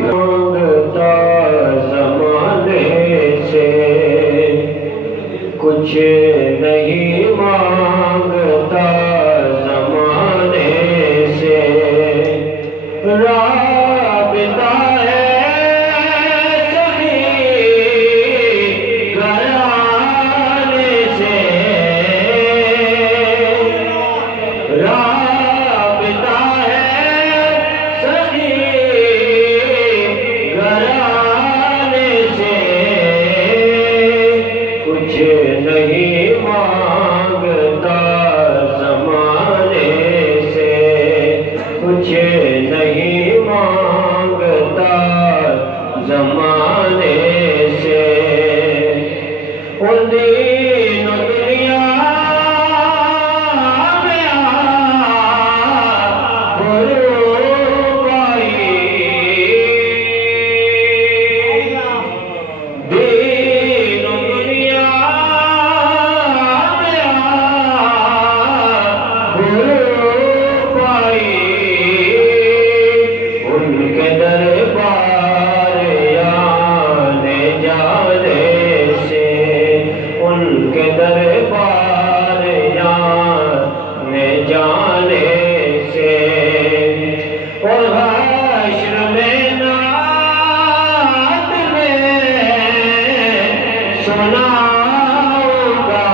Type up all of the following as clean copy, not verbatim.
مانگتا زمانے سے کچھ نہیں مانگتا زمانے سے رابطہ ہے سبھی گھرانے سے رابطہ ہے سبھی گھرانے سے کچھ نہیں مانگتا زمانے سے کچھ نہیں مانگتا زمانے سے ان دین و دنیا میں غروب آئی دین و دنیا میں غروب آئی ان کے دربار آنے جانے سے ان کے دربار آنے جانے سے اور حشر میں نعت میں سناؤں گا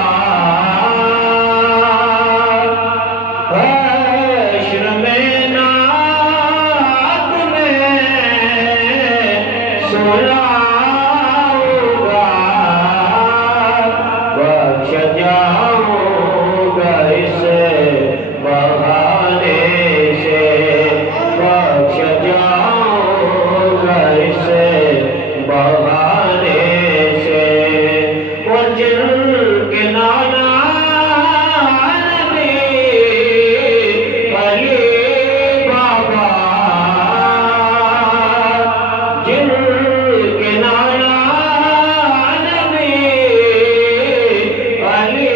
حشر میں نعت میں سناؤں گا بخش جاؤں گا اس بہانے سے بخش جاؤں گا اس بہانے سے اور جن کے نانا نبی علی بابا جن کے نانا نبی علی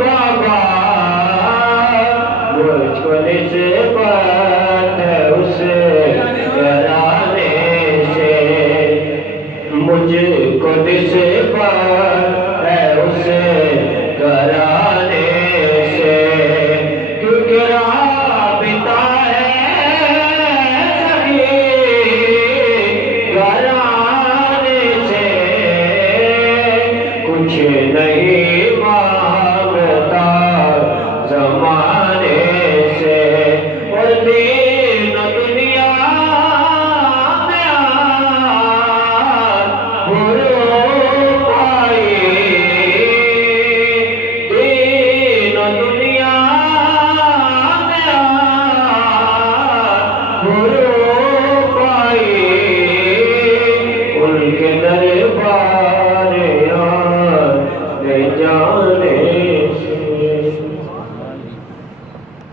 بابا مجھ کو نسبت ہے اس گھرانے سے مجھ کو نسبت ہے اس گھرانے سے کیونکہ رابطہ ہے سبھی گھرانے سے کچھ نہیں مانگتا زمانے سے اور دین و دنیا میں غروب آئی دین و دنیا میں غروب